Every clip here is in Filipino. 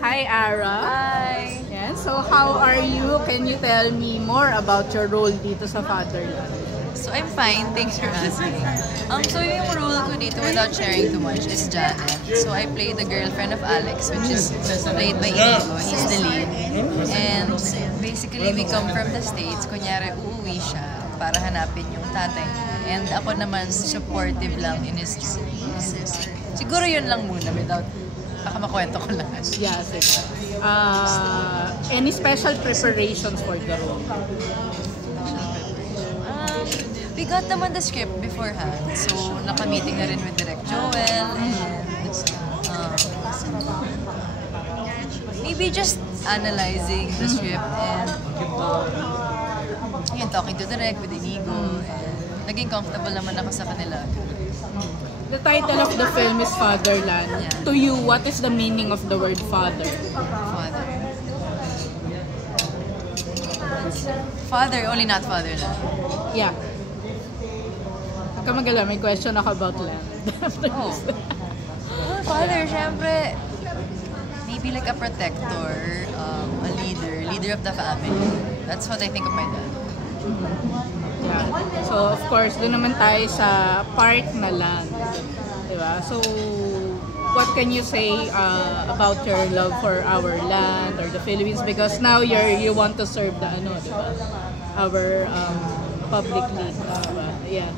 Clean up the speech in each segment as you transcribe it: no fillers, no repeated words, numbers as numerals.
Hi, Ara. Hi! Yan. So, how are you? Can you tell me more about your role dito sa Fatherland? So I'm fine, thanks for asking. So yung role ko dito without sharing too much is Janet. So I play the girlfriend of Alex, which is played by Inigo. He's the lead. And basically we come from the States. Kunyari uuwi siya para hanapin yung tatay niya. And ako naman supportive lang in his dreams. Siguro yun lang muna without baka makwento ko lang. Yeah, sige. Any special preparations for the role? We got naman the script beforehand. So, naka-meeting na rin with Direk Joel and maybe just analyzing the script and talking to Direk with Inigo and naging comfortable naman ako sa kanila. The title of the film is Fatherland. Yeah. To you, what is the meaning of the word father? Father. Father, only not fatherland. Yeah. Kamagala, may question ako about land. Oh. Well, father, syempre, maybe like a protector, a leader of the family. That's what I think of my dad. Yeah. So, of course, doon naman tayo sa part na land. Diba? So, what can you say about your love for our land or the Philippines? Because now you want to serve the diba? Our public lead. Yeah.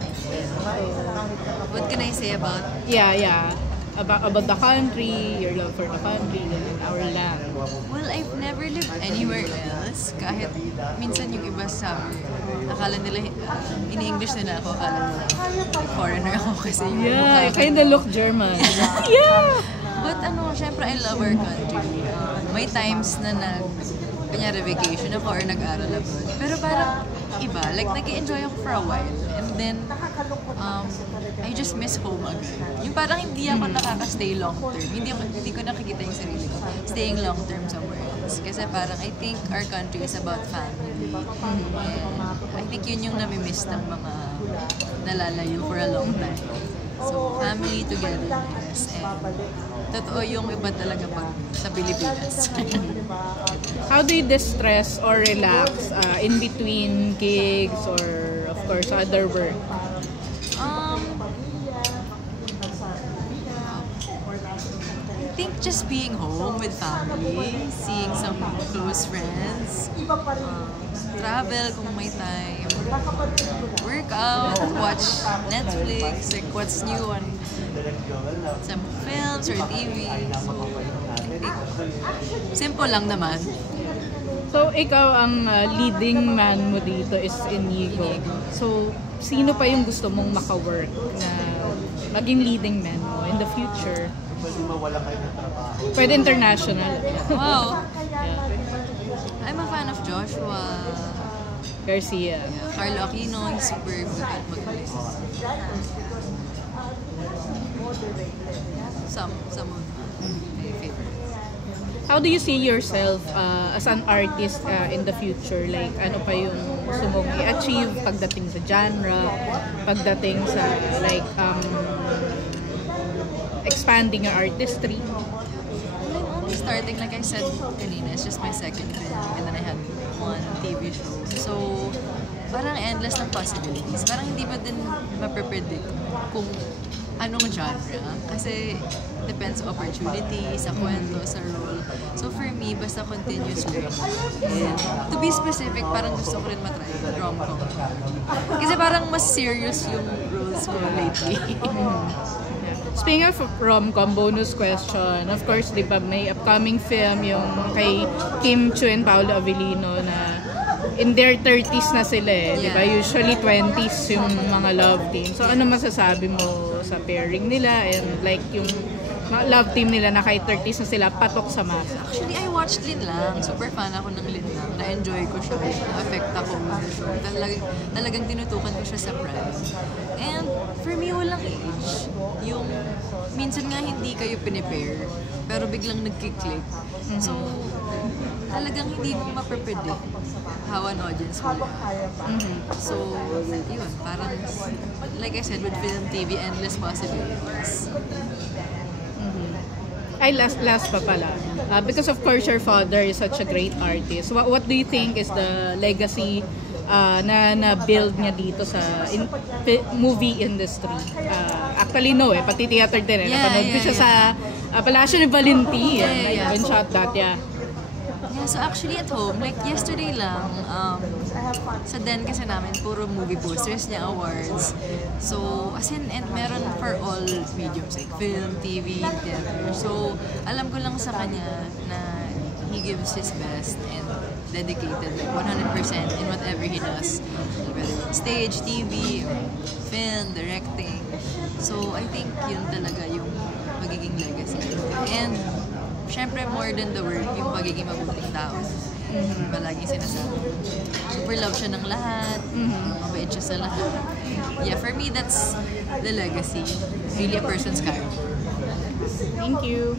What can I say about? Yeah. About the country, your love for the country, our land. Well, I've never lived anywhere else. Kahit minsan yung iba sabi, akala nila, in-English nila ako, akala nila foreigner ako kasi yung Yeah, kinda look German. Yeah! But syempre I love our country. May times na kunyari vacation ako or nag-aral abroad. Pero parang iba, like nag-enjoy ako for a while. And then, I just miss home again. Yung parang hindi ako nakaka-stay long term. Hindi ko nakikita yung sarili ko. Staying long term somewhere else. Kasi parang I think our country is about family. And I think yun yung nami-miss ng mga nalalayo for a long time. So, family togetherness. And totoo yung iba talaga pag sa Pilipinas. How do you distress or relax in between gigs or, of course, other work? I think just being home with family, seeing some close friends, travel kung may time, work out, watch Netflix, like what's new on some films or TV. So, simple lang naman. So, ikaw ang leading man mo dito is Inigo. So, sino pa yung gusto mong maka-work na maging leading man mo in the future? Pwede international. Wow! Yeah. I'm a fan of Joshua Garcia. Yeah, Carlo Aquino, he's super good at mag-play. Some of my favorites. How do you see yourself as an artist in the future? Like, ano pa yung gusto mong i-achieve pagdating sa genre, pagdating sa like expanding your artistry? I'm only starting, like I said kanina, it's just my second film and then I had one TV show. So, parang endless ng possibilities. Parang hindi mo din mapapredict kung anong genre. Kasi depends sa opportunity, sa kwento, sa role. So for me, basta continuous learning. And to be specific, parang gusto ko rin matry rom-com. Kasi parang mas serious yung roles ko lately. Speaking of rom-com, bonus question. Of course, di ba may upcoming film yung kay Kim Chiu and Paolo Avellino na in their 30s na sila eh. Di ba? Usually 20s yung mga love team. So ano masasabi mo sa pairing nila and like yung love team nila na kahit 30s na sila, patok sa masa? Actually, I watched Lin Lang. Super fan ako ng Lin Lang. Na-enjoy ko siya. Na-affect ako sa show. Talagang tinutukan ko siya sa prime. And for me, walang age. Yung minsan nga hindi kayo pinipair, pero biglang nagkiklik. So, talagang hindi mo mapapredict how an audience will react. So, yun, parang, like I said, with film, TV, endless possibilities. Ay, last pa pala. Because of course your father is such a great artist. What do you think is the legacy na build niya dito sa movie industry? Actually no pati theater din napanood ko siya sa Palacio de Valentin. I even shot that, Yeah, so actually at home, like yesterday lang, sa den kasi namin, puro movie posters niya, awards. So, as in, and meron for all mediums, like film, TV, theater. So, alam ko lang sa kanya na he gives his best and dedicated, like 100% in whatever he does. Whether it's stage, TV, or film, directing. So, I think yun talaga yung magiging legacy. And, syempre, more than the word, yung pagiging mabuting tao. Palaging sinasabi. Super love siya ng lahat. Mabait siya sa lahat. Yeah, for me, that's the legacy. Really a person's character. Thank you.